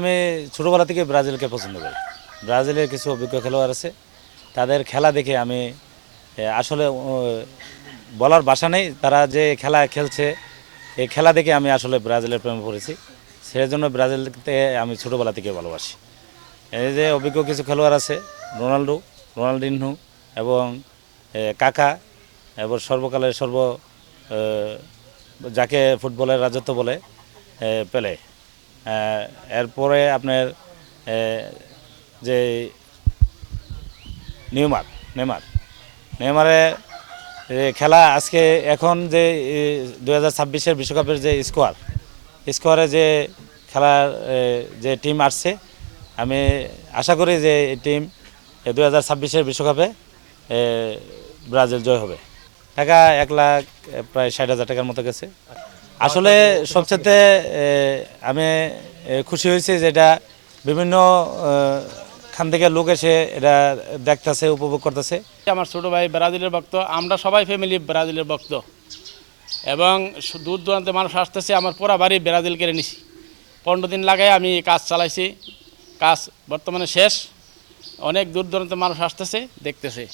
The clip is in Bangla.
আমি ছোটোবেলা থেকে ব্রাজিলকে পছন্দ করি। ব্রাজিলের কিছু অভিজ্ঞ খেলোয়াড় আছে, তাদের খেলা দেখে আমি আসলে বলার ভাষা নেই। তারা যে খেলা খেলছে, এই খেলা দেখে আমি আসলে ব্রাজিলের প্রেমে পড়েছি। সেই জন্য ব্রাজিলকে আমি ছোটোবেলা থেকে ভালোবাসি। এই যে অভিজ্ঞ কিছু খেলোয়াড় আছে, রোনাল্ডিনহো এবং কাকা, এবং সর্বকালের যাকে ফুটবলের রাজত্ব বলে পেলে। এরপরে আপনার যে নেইমারের খেলা আজকে এখন যে 2026-এর বিশ্বকাপের যে স্কোয়ারে যে খেলার যে টিম আসছে, আমি আশা করি যে এই টিম 2026-এর বিশ্বকাপে ব্রাজিল জয় হবে। টাকা 1,00,000 প্রায় 60,000 টাকার মতো গেছে। আসলে সবচেয়ে আমি খুশি হয়েছি যেটা বিভিন্ন খান থেকে লোক এসে এটা দেখতেছে, উপভোগ করতেছে। আমার ছোটো ভাই ব্রাজিলের ভক্ত, আমরা সবাই ফ্যামিলি ব্রাজিলের ভক্ত এবং দূর দূরান্তে মানুষ আসতেছে। আমার পুরা বাড়ি ব্রাজিল কেড়ে নিছি। 15 দিন লাগাই আমি কাজ চালাইছি, কাজ বর্তমানে শেষ। অনেক দূর দূরান্তে মানুষ আসতেছে, দেখতেছে।